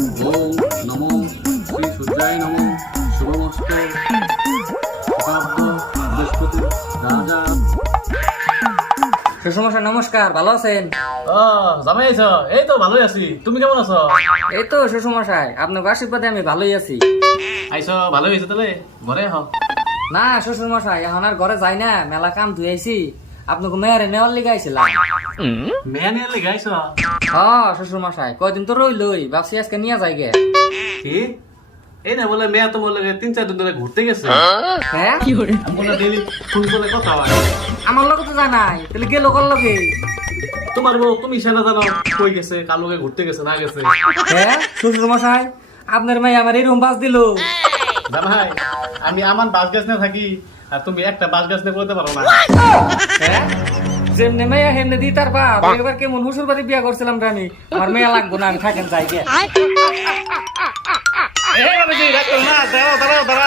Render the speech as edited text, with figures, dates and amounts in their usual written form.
ওম নমো শ্রী সূর্যায় নমো শুভমস্তু শতাব্দ বৃহস্পতি রাজা। সুষমশাই নমস্কার, ভালো আছেন? জামাই আইছ? এই তো ভালোই আছি, তুমি কেমন আছো? এই তো সুষমশাই, আপনার আশীর্বাদে আমি ভালোই আছি। আইছ ভালোই হয়েছে, তাহলে ঘরে হ। না শ্বশুরমশাই, এখন আর ঘরে যাই না, মেলা কাম ধুয়ে আইছি। আপনাকে মেয়ারে নেওয়ার লিগে আইছিলাম। মেয়ে নিয়ে লেগে আইছ? শ্বশুরমশাই কয়দিন তো রইলই, ভাবছি আজকে নিয়ে যাই গে। কি এই না বলে মেয়ে তো বলে 3-4 দিন ধরে ঘুরতে গেছে। হ্যাঁ আমরা ডেইলি ফোন করে কথা হয়। আমার লোক তো জানাই, তাহলে গেল কর লগে। তোমার বউ তুমি সেনা জানো কই গেছে, কার লগে ঘুরতে গেছে না গেছে? হ্যাঁ শ্বশুরমশাই, আপনার মেয়ে আমার এরকম বাস দিল। জামাই আমি আমার বাস গাছ না থাকি, আর তুমি একটা বাস গাছ না করতে পারো না। হ্যাঁ যেমনি মেয়ে হেমনে দি তার বাপ। এবার কেমন হুসুর বাড়ি বিয়া করছিলাম রে আমি, আমার মেয়ে লাগবো না, আমি থাকেন যাই গে। এই বাবাজি, রাখো না, দাঁড়াও দাঁড়াও দাঁড়াও।